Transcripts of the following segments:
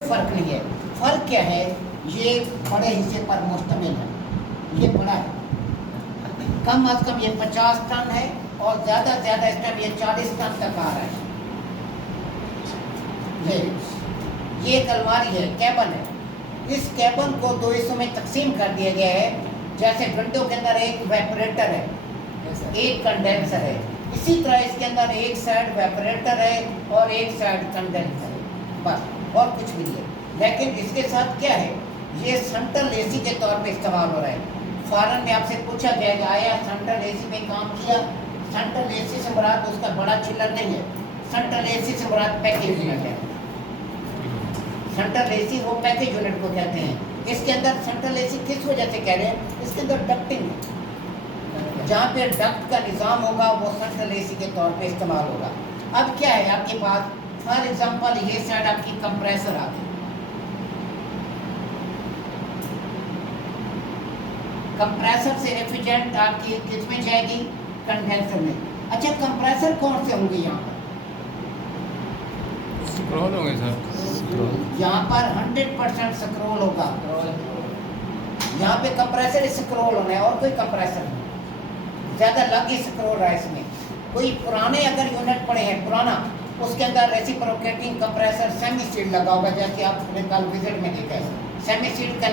फर्क नहीं है। फर्क क्या है, ये बड़े हिस्से पर मुश्तमिल है, ये बड़ा है, कम अज कम ये 50 टन है और ज़्यादा से ज़्यादा इस टाइम ये 40 टन तक आ रहा है। ये एक अलमारी है, कैबन है। इस कैबन को दो हिस्सों में तकसीम कर दिया गया है। जैसे विंडो के अंदर एक वेपरेटर है, एक कंडेंसर है, इसी तरह इसके अंदर एक साइड वेपरेटर है और एक साइड कंडेंसर है, बस और कुछ भी नहीं है। लेकिन इसके साथ क्या है, ये सेंट्रल एसी के तौर पे इस्तेमाल हो रहा है। फॉरन में आपसे पूछा जाएगा आया सेंट्रल एसी में काम किया? सेंट्रल एसी से मुराद उसका बड़ा चिल्लर नहीं है, सेंट्रल एसी से मुराद पैकेज यूनिट है। सेंट्रल एसी वो पैकेज यूनिट को कहते हैं। इसके अंदर सेंट्रल एसी किस वजह से कह रहे हैं, इसके अंदर डक्टिंग है, जहाँ पे डक्ट का निज़ाम होगा वो सेंट्रल एसी के तौर पे इस्तेमाल होगा। अब क्या है आपके पास, फॉर एग्जांपल ये साइड आपकी कंप्रेसर आ गई, कंप्रेसर से रेफ्रिजरेंट आपकी किस में जाएगी, कंडेंसर में। अच्छा कंप्रेसर कौन से होंगे यहाँ पर? स्क्रॉल होंगे सर, यहाँ पर 100% स्क्रॉल होगा। यहाँ पे कंप्रेसर स्क्रॉल होना है और कोई कंप्रेसर नहीं, ज़्यादा लग ही स्क्रॉल रहा है इसमें। कोई पुराने अगर यूनिट पड़े हैं पुराना, उसके अंदर रेसिप्रोकेटिंग कंप्रेसर सेमी सील्ड लगा होगा, जैसे आपने कल विजिट में देखा है सेमी सील्ड का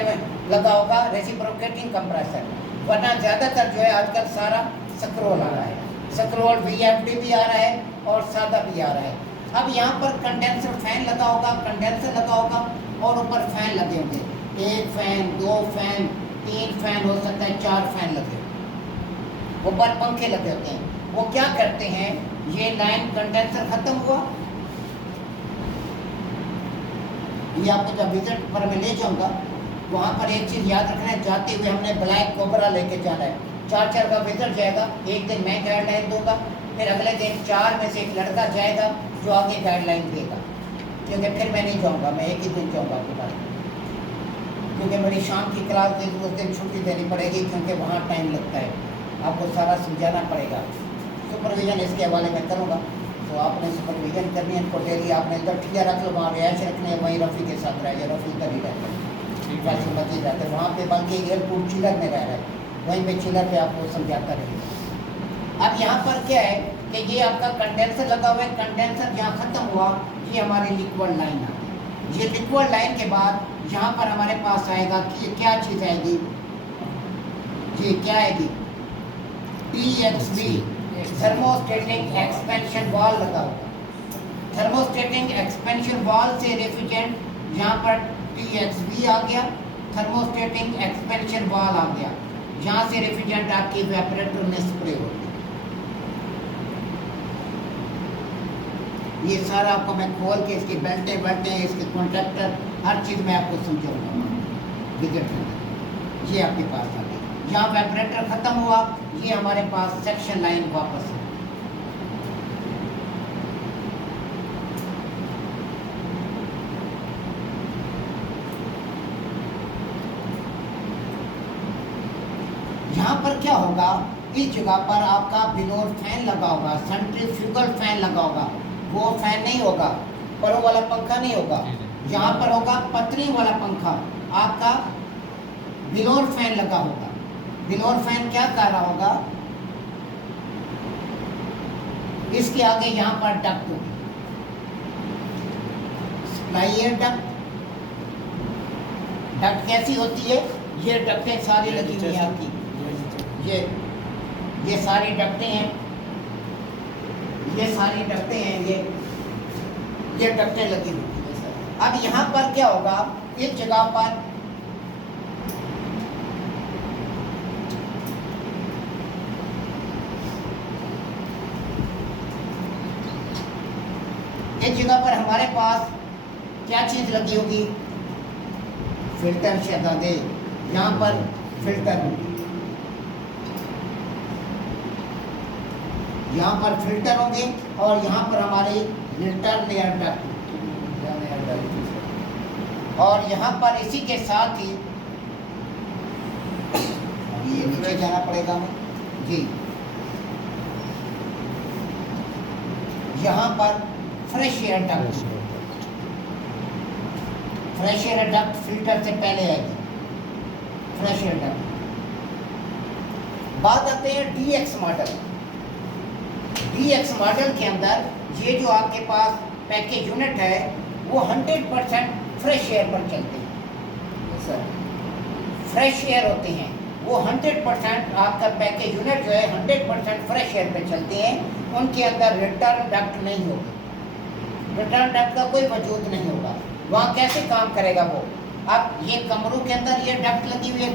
लगा होगा रेसिप्रोकेटिंग कंप्रेसर। वरना ज़्यादातर जो है आजकल सारा स्क्रॉल आ रहा है, स्क्रॉल VFD भी आ रहा है और सादा भी आ रहा है। अब यहाँ पर कंडेंसर फैन लगा होगा, कंडेंसर लगा होगा और ऊपर फैन लगे होंगे, 1 फैन 2 फैन 3 फैन हो सकता है 4 फैन लगे, ऊपर पंखे लगे होते हैं। वो क्या करते हैं, ये लाइन कंडेंसर खत्म हुआ, ये आपको जब विजिट पर मैं ले जाऊंगा वहाँ पर एक चीज़ याद रखना है, जाते हुए हमने ब्लैक कोबरा लेके जाना है। 4 का विजिट जाएगा, एक दिन मैं गाइडलाइन दूंगा, फिर अगले दिन 4 में से एक लड़का जाएगा जो आगे गाइडलाइन देगा, क्योंकि फिर मैं नहीं जाऊँगा, मैं एक ही दिन जाऊँगा आपके पास, क्योंकि मेरी शाम की क्लास थी उस दिन छुट्टी देनी पड़ेगी, क्योंकि वहाँ टाइम लगता है, आपको सारा समझाना पड़ेगा। सुपरविज़न इसके हवाले में करूँगा, तो आपने सुपरविज़न करनी है, इनको डेली आपने गठिया रख लो, वहाँ रिहायश रखनी है, वहीं रफ़ी के साथ रह जाए, रफ़ी इधर ही रहता है, वैसे मत ही रहते वहाँ पे, बल्कि एयरपोर्ट चिलर में रह रहा है, वहीं पे चिलर पे आपको समझाता रहेगा। अब यहाँ पर क्या है कि ये आपका कंडेंसर लगा हुआ है, कंडेंसर जहाँ ख़त्म हुआ ये हमारी लिक्विड लाइन आ गई। ये लिक्विड लाइन के बाद यहाँ पर हमारे पास आएगा कि क्या चीज़ आएगी, ये क्या आएगी, TXV थर्मोस्टेटिक एक्सपेंशन वाल लगा होगा। थर्मोस्टेटिक एक्सपेंशन वाल से रेफ्रिजरेंट यहाँ पर TXV आ गया, थर्मोस्टेटिक एक्सपेंशन वाल आ गया, यहाँ से रेफ्रिजरेंट आपकी इवेपोरेटर में स्प्रे होगी। ये सारा आपको मैं खोल के इसकी बेल्टें इसके कॉन्ट्रैक्टर हर चीज़ मैं आपको समझाऊंगा विजिट में। ये आपके पास आ गई, यहाँ वेपरेटर ख़त्म हुआ, ये हमारे पास सेक्शन लाइन वापस है। यहाँ पर क्या होगा, इस जगह पर आपका बिलोर फैन लगा होगा, सेंट्रीफ्यूगल फैन लगा होगा, वो फैन नहीं होगा, परों वाला पंखा नहीं होगा, यहाँ पर होगा पतरी वाला पंखा, आपका बिलोर फैन लगा होगा। बिलोर फैन क्या कर रहा होगा, इसके आगे यहाँ पर डक्ट होगी, सप्लाई एयर डक्ट। डक्ट कैसी होती है, ये डक्टें सारी लगी हुई हैं आपकी, ये सारी डक्टें हैं, ये सारी डक्टें हैं, ये डक्टें लगी हुई हैं। अब यहाँ पर क्या होगा, इस जगह पर हमारे पास क्या चीज़ लगी होगी, फिल्टर शहजादे, यहाँ पर फिल्टर होगी, यहाँ पर फिल्टर होंगे और यहाँ पर हमारी रिटर्न एयर डक्ट, और यहाँ पर इसी के साथ ही ये नीचे जाना पड़ेगा जी, यहाँ पर fresh air duct, fresh air duct filter से पहले आएगी, फ्रेश एयर डक्ट। बात आते हैं DX मॉडल। DX मॉडल के अंदर ये जो आपके पास पैकेज यूनिट है वो 100% फ्रेश एयर पर चलते हैं सर, फ्रेश एयर होते हैं वो 100%। आपका पैकेज यूनिट जो है 100% फ्रेश एयर पे चलते हैं, उनके अंदर रिटर्न डक्ट नहीं होगा, रिटर्न डक्ट का कोई वजूद नहीं होगा। वहाँ कैसे काम करेगा वो? अब ये कमरों के अंदर ये डक्ट लगी हुई है,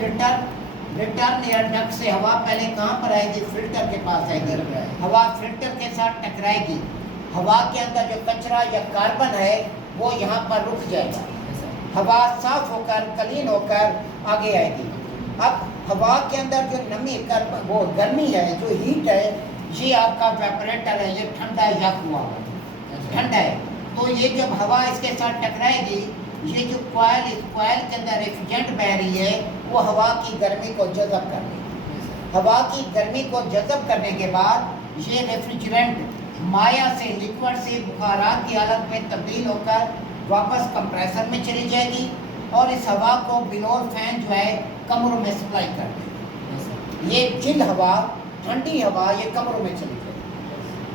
रिटर्न एयर डक्ट से हवा पहले कहाँ पर आएगी? फिल्टर के पास आएगी, हवा फिल्टर के साथ टकराएगी, हवा के अंदर जो कचरा या कार्बन है वो यहाँ पर रुक जाएगा, हवा साफ होकर क्लीन होकर आगे आएगी। अब हवा के अंदर जो नमी वो गर्मी है, जो हीट है, ये आपका वेपरेटर है, ये ठंडा या हुआ ठंडा है। तो ये जब हवा इसके साथ टकराएगी, ये जो कॉइल, इस कॉइल के अंदर रेफ्रिजरेंट बह रही है वो हवा की गर्मी को जज़ब कर लेगी। हवा की गर्मी को जज़ब करने के बाद ये रेफ्रिजरेंट माया से, लिक्विड से बुखारात की हालत में तब्दील होकर वापस कंप्रेसर में चली जाएगी और इस हवा को बिलोर फैन जो है कमरों में सप्लाई कर देगी। ये चिल हवा, ठंडी हवा ये कमरों में चली जाएगी,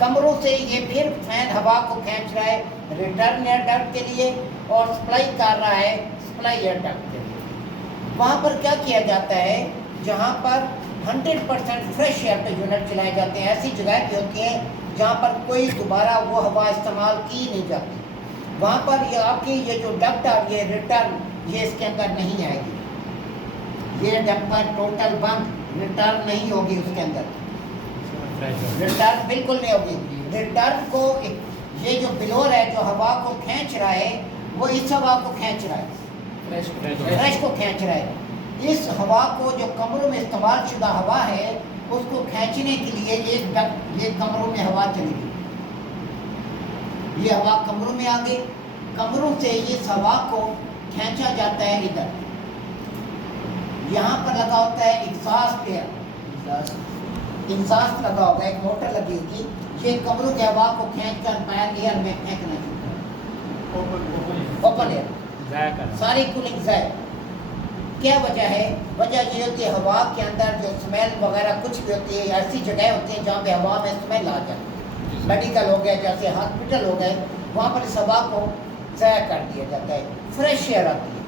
कमरों से ये फिर फैन हवा को खींच रहा है रिटर्न एयर डक्ट के लिए और सप्लाई कर रहा है सप्लाई एयर डक्ट के लिए। वहाँ पर क्या किया जाता है, जहाँ पर 100% फ्रेश एयर पे यूनिट चलाए जाते हैं, ऐसी जगह भी होती है जहाँ पर कोई दोबारा वो हवा इस्तेमाल की नहीं जाती, वहाँ पर ये आपकी ये जो डक्ट आ रही है रिटर्न, ये इसके अंदर नहीं आएगी, ये डक्ट टोटल बंद, रिटर्न नहीं होगी उसके अंदर, रिटर्न बिल्कुल नहीं होगी। रिटर्न को ये जो बिलोर है जो हवा को खींच रहा है वो इस हवा को खींच रहा है, फ्रेश को खींच रहा है। इस हवा को जो कमरों में इस्तेमाल शुदा हवा है उसको खींचने के लिए एक डक्ट, ये कमरों में हवा चलेगी, ये हवा कमरों में आ गई, कमरों से इस हवा को खींचा जाता है इधर, यहाँ पर लगा होता है एग्जॉस्ट एयर, एग्जॉस्ट लगा होगा, एक मोटर लगी होगी, ये कमरों की हवा को खींच कर बाहर एयर में फेंकना चाहिए, ओपन एयर, सारी कूलिंग जाए। क्या वजह है? वजह ये होती है हवा के अंदर जो स्मेल वगैरह कुछ भी होती है, ऐसी जगह होती है जहाँ पे हवा में स्मेल आ जाती है, मेडिकल हो गए, जैसे हॉस्पिटल हो गए, वहाँ पर इस हवा को ज़ाया कर दिया जाता है, फ्रेश एयर आती है,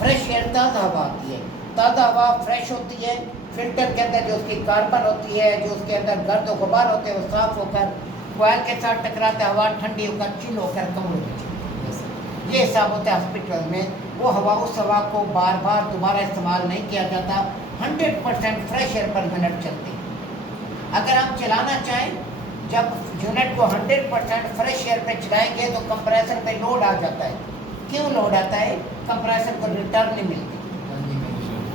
फ्रेश एयर ताज़ा हवा आती है, ताज़ा हवा फ्रेश होती है, फिल्टर के अंदर जो उसकी कार्बन होती है, जो उसके अंदर गर्द और गुबार होते हैं वो साफ होकर कॉइल के साथ टकराते हवा ठंडी होकर चिल होकर कमरों में चलती है। ये हिसाब होता है हॉस्पिटल में, वो हवा, उस हवा को बार बार दोबारा इस्तेमाल नहीं किया जाता, 100% फ्रेश एयर पर यूनिट चलते हैं। अगर आप चलाना चाहें, जब यूनिट को 100% फ्रेश एयर पे चलाएंगे तो कंप्रेसर पे लोड आ जाता है। क्यों लोड आता है? कंप्रेसर को रिटर्न नहीं मिलती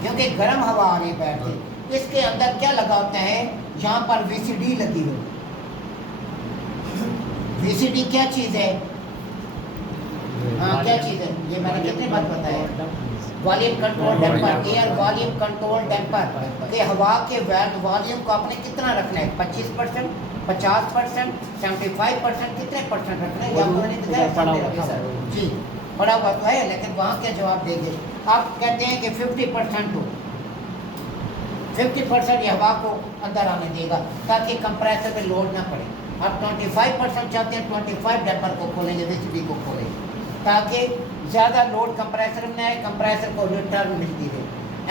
क्योंकि गर्म हवा आ रही बैठ। इसके अंदर क्या लगा होता है, यहाँ पर VCD लगी हो। VCD क्या चीज़ है? हाँ, क्या चीज़ है? ये मैंने कितनी बार बताया, volume control damper, air volume control damper के हवा के वॉल्यूम को आपने कितना रखना है? 25%, 50%, 75%, कितने परसेंट रखना है? जी बड़ा हुआ तो है, लेकिन वहाँ के जवाब देंगे। आप कहते हैं कि 50% हो, 50% ये हवा को अंदर आने देगा ताकि कंप्रेसर पे लोड ना पड़े। आप 25% चाहते हैं, 25 डैम्पर को खोलेंगे, VCD को खोलेंगे ताकि ज़्यादा लोड कंप्रेसर में आए, कंप्रेसर को रिटर्न मिलती रहे।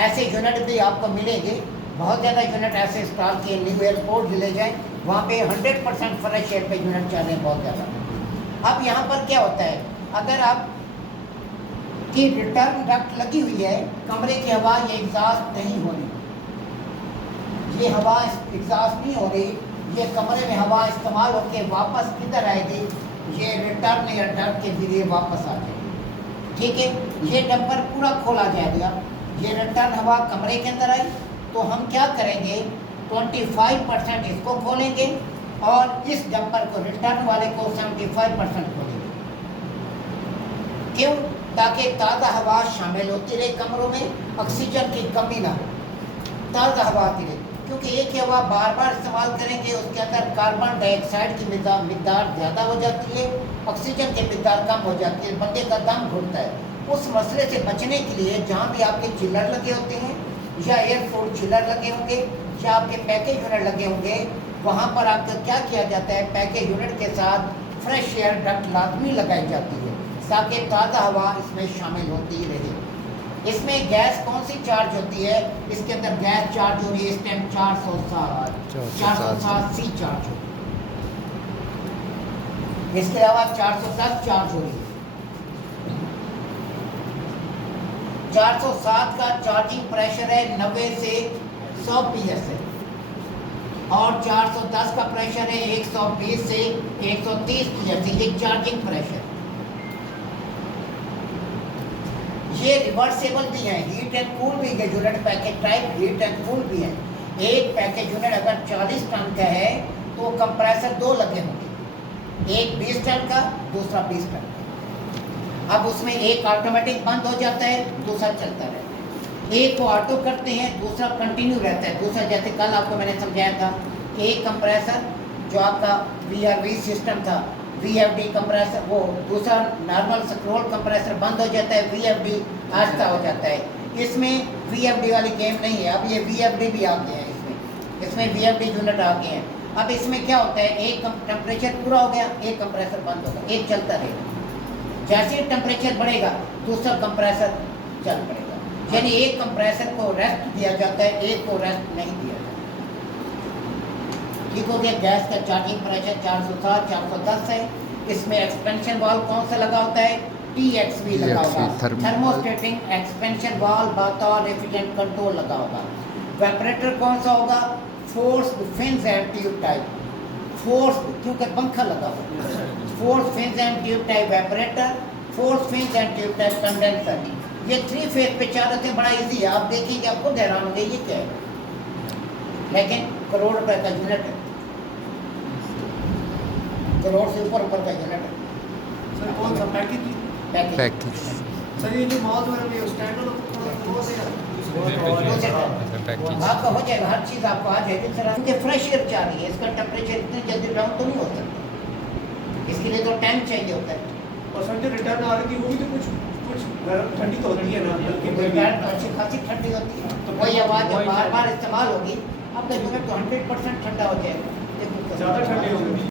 ऐसे यूनिट भी आपको मिलेंगे, बहुत ज़्यादा यूनिट ऐसे इंस्टॉल किए, न्यू एयरपोर्ट ले जाए, वहाँ पे 100% फ्रेश एयर पे यूनिट चल रहे हैं बहुत ज़्यादा। अब यहाँ पर क्या होता है, अगर आप की रिटर्न डक्ट लगी हुई है, कमरे की हवा ये एग्जॉस्ट नहीं हो रही, ये हवा एग्जॉस्ट नहीं हो रही, ये कमरे में हवा इस्तेमाल होकर वापस किधर आएगी? ये रिटर्न एयर डक्ट के जरिए वापस आ जाएगी। ठीक है, ये डंपर पूरा खोला जाएगा, ये रिटर्न हवा कमरे के अंदर आई तो हम क्या करेंगे, 25% इसको खोलेंगे और इस डंपर को, रिटर्न वाले को 75% खोलेंगे। क्यों? ताकि ताज़ा हवा शामिल होती रहे कमरों में, ऑक्सीजन की कमी ना हो, ताज़ा हवा आती रहे। क्योंकि एक ही हवा बार बार इस्तेमाल करेंगे उसके अंदर कार्बन डाइऑक्साइड की मिकदार ज़्यादा हो जाती है ऑक्सीजन की मिकदार कम हो जाती है, बंदे का दम घुटता है। उस मसले से बचने के लिए जहाँ भी आपके चिल्लर लगे होते हैं या एयरफोर्ड चिल्लर लगे होंगे या आपके पैकेज यूनिट लगे होंगे, वहाँ पर आपका क्या किया जाता है, पैकेज यूनिट के साथ फ्रेश एयर डक्ट लाजमी लगाई जाती है ताकि ताज़ा हवा इसमें शामिल होती रहे। इसमें गैस कौन सी चार्ज होती है, इसके अंदर गैस चार्ज हो रही है इस टाइम 460 सी चार्ज हो, इसके अलावा 410 चार्ज हो रही है। 407 का चार्जिंग प्रेशर है 90 से 100 psi और 410 का प्रेशर है 120 से 130 psi, ये चार्जिंग प्रेशर। ये रिवर्सेबल भी है, हीट एंड कूल भी है, unit package type heat and cool भी है। एक पैकेज यूनिट अगर 40 टन का है तो कंप्रेसर दो लगे होंगे, एक 20 टन का, दूसरा 20 टन का। अब उसमें एक ऑटोमेटिक बंद हो जाता है, दूसरा चलता रहता है। एक को ऑटो करते हैं, दूसरा कंटिन्यू रहता है। दूसरा जैसे कल आपको मैंने समझाया था, एक कंप्रेसर जो आपका VRV सिस्टम था, VFD कंप्रेसर, वो दूसरा नॉर्मल स्क्रॉल कंप्रेसर बंद हो जाता है, VFD आहिस्ता हो जाता है। इसमें VFD वाली गेम नहीं है, अब ये VFD भी आ गए हैं, इसमें VFD यूनिट आ गए हैं। अब इसमें क्या होता है, एक टेम्परेचर पूरा हो गया, एक कंप्रेसर बंद होगा, एक चलता रहेगा। जैसे टेम्परेचर बढ़ेगा दूसरा कंप्रेसर चल पड़ेगा, यानी एक कंप्रेसर को रेस्ट दिया जाता है, एक को रेस्ट नहीं दिया जाता। ठीक हो गया। गैस का चार्जिंग प्रेशर 460 410 है। इसमें एक्सपेंशन वाल्व कौन सा लगा होता है, TXV लगा होगा, थर्मोस्टेटिंग एक्सपेंशन वाल्व बतौर रेफ्रिजरेंट कंट्रोल लगा होगा। वेपरेटर कौन सा होगा, forced fins and tube type, forced क्योंकि पंखा लगा होगा, force fins and tube type evaporator, force fins and tube type condenser. ये 3 फेज पे चार होते हैं, बड़ा इजी है, आप देखेंगे आपको हैरान होंगे ये क्या है, लेकिन करोड़ रुपए का यूनिट है, करोड़ से ऊपर का यूनिट है। सर कौन सा पैकेज? पैकेज सर ये जो माउस वाला भी स्टैंड वो से पैकेज आपका हो जाएगा, हर चीज़ आपको आ जाएगी। सर आपके फ्रेश एयर चाहिए, इसका टेम्परेचर इतनी जल्दी डाउन तो नहीं हो सकता, इसके लिए तो टाइम चाहिए होता है। और सर जो रिटर्न आ रही थी वो भी तो कुछ गर्म ठंडी तो होती है ना, रिटर्न तो अच्छी खासी ठंडी होती है, तो वही आवाज़ जब बार बार इस्तेमाल होगी आपका यूनिट तो 100% ठंडा हो जाएगा। ज़्यादा ठंडी होगी।